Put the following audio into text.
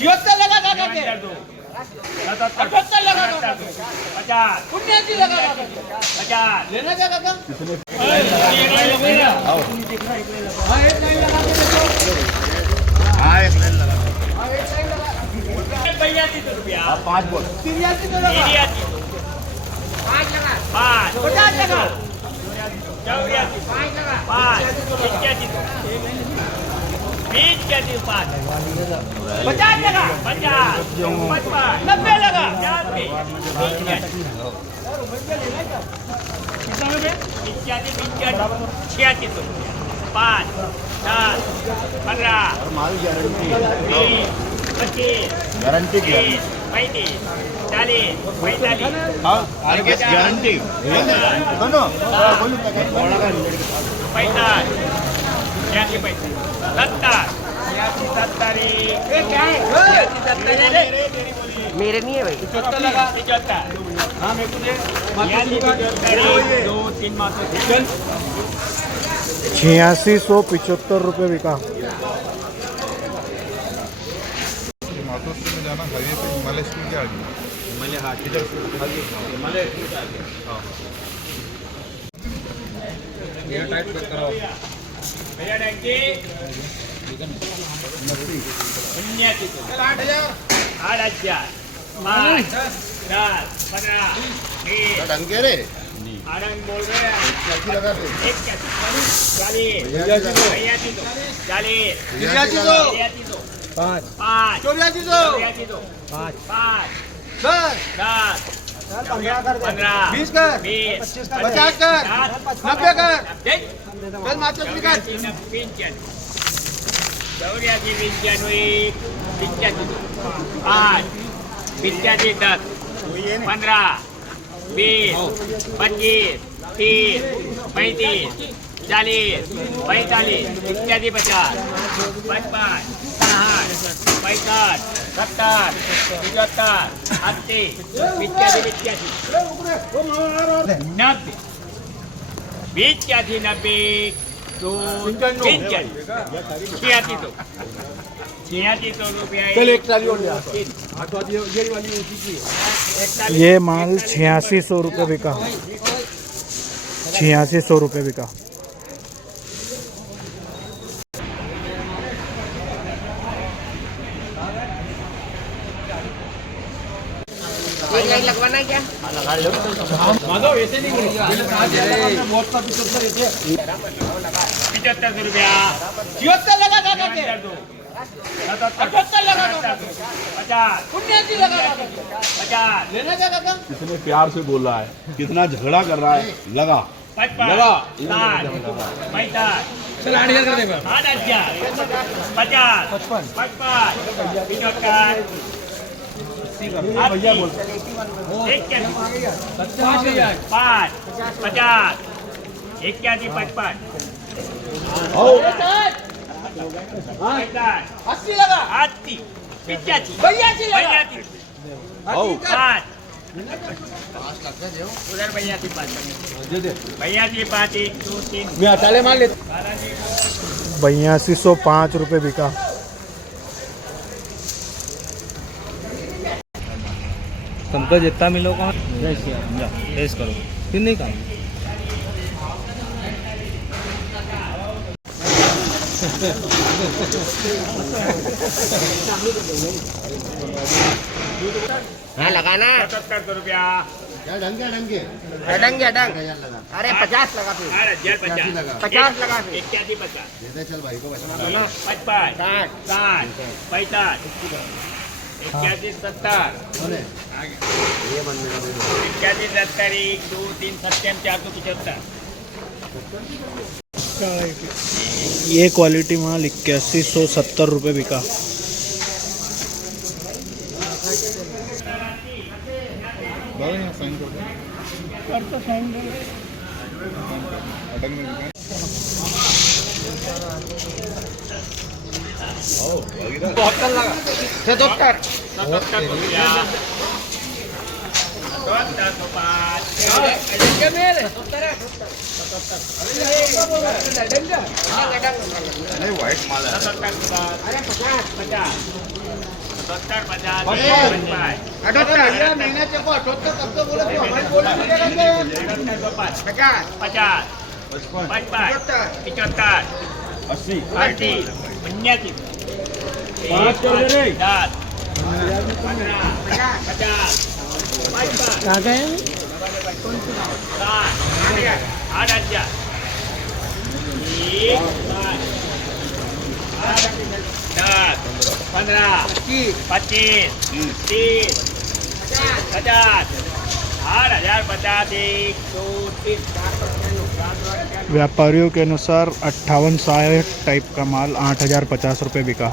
76 लगा काका के 78 लगा काका 50 79 लगा काका 50 लेना क्या काका हाँ एक लाइन लगा के देखो हाँ एक लाइन लगा हाँ एक लाइन लगा 82 रुपया 5 बोल 83 तो लगा 5 लगा 5 50 लगा 84 5 लगा 5 81 20 के 5 50 लगा 50 55 90 लगा 85 कितना में बे 86 5 10 15 माल गारंटी 20 25 गारंटी की 30 35 40 45 हाँ गारंटी सुनो बोलो 55 70 मेरे नहीं है भाई 75 लगा 75 हाँ मेरे को दे 2 3 मात्र 8675 रुपये बिका। मातोश्री में जाना हाईवे पे हिमालय स्कूल के आगे हिमालय हाँ किधर हिमालय टाइट कराओ भैया टैंकी 8000 5 10 15 20 डंके रे आनंद बोल रहे हैं कैसी लगा दे 40 पाँच 5 84 5 10 15 20 कर 20 50 कर 90 कर चल माचो निकाल 86 रुपया एक ट्राली और ले ये वाली उसी की ये माल 8600 रुपये बिका। 8600 रुपये बिका। एक लाइन लगवाना है क्या माधव ऐसे नहीं बोलो 75 रुपया 76 लगा काका के 78 लगा काका 50 79 लगा काका 50 लेना क्या काका कितने प्यार से बोल रहा है कितना झगड़ा कर रहा है लगा 55 लगा 60 65 चल 8000 कर दे 50 55 भैया बोल 5 50 81 55 80 लगा 80 85 82 लगा 5 उधर भैया की 5 भैया की 5 1 2 3 मैं अचाले मान ले 8205 रुपये बिका। तुमको जितना मिलो कहाँ टेस्ट करो फिर नहीं काम हाँ लगाना 77 रुपया क्या डंके डंके डंग अरे 50 लगा फिर 50 लगा फिर 81 50 देते चल भाई को बचा 55 60 60 85 81 70 ये बंद में 81 70 1 2 3 7 475 ये क्वालिटी माल 8170 रुपये बिका। बाबा यहाँ साइन कर दो अटक में दिखाएं। डॉक्टर 77 रुपया नहीं व्हाइट माल है 77 50 50 70 50 55 अस्सी व्यापारियों के अनुसार 58-60 टाइप का माल 8,050 रुपये बिका।